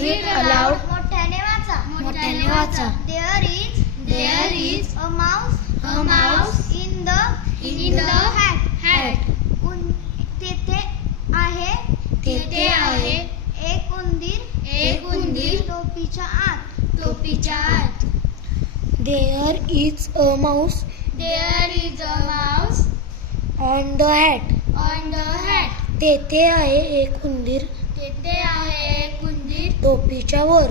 Read aloud. मोठ्याने वाचा. There is a mouse in the hat. तेथे आहे एक उंदीर टोपीच्या आत. There is a mouse on the hat. तेथे आहे एक उंदीर टोपीच्या वर.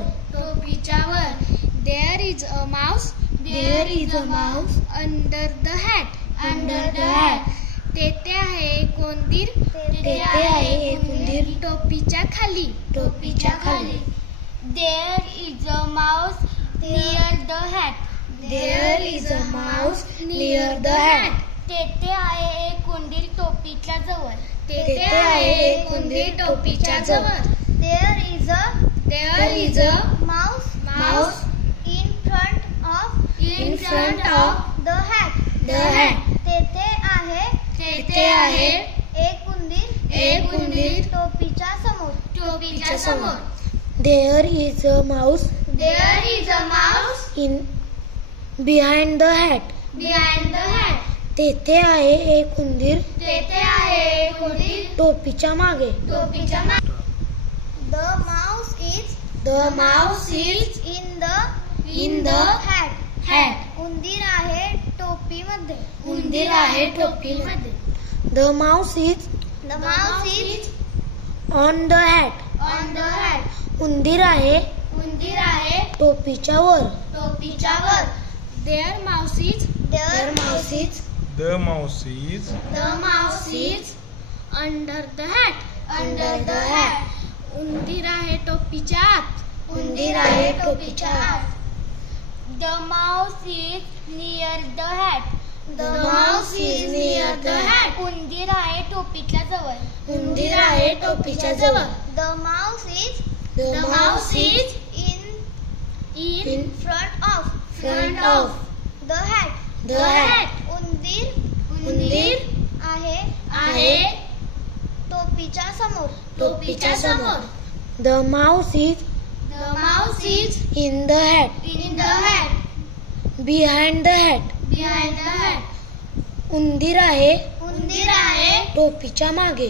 There is a mouse under the hat. तेथे आहे एक उंदीर टोपीच्या खाली. There is a mouse near the hat. तेथे आहे एक उंदीर टोपीच्या जवळ. There is a mouse in front of the hat. तेथे आहे एक उंदीर टोपीच्या समोर. There is a mouse in behind the hat. तेथे आहे एक उंदीर टोपीच्या मागे. The mouse is in the hat. उंदीर आहे टोपीमध्ये. The mouse is on the hat. उंदीर आहे टोपीच्या वर. Their mouse is The mouse is under the hat. उंदीर आहे टोपीच्या आत. The mouse is near the hat. उंदीर आहे टोपीच्या जवळ. The mouse is in front of the hat. उंदीर आहे टोपीच्या समोर. The mouse is in the hat. Behind the hat. उंदीर आहे टोपीच्या मागे.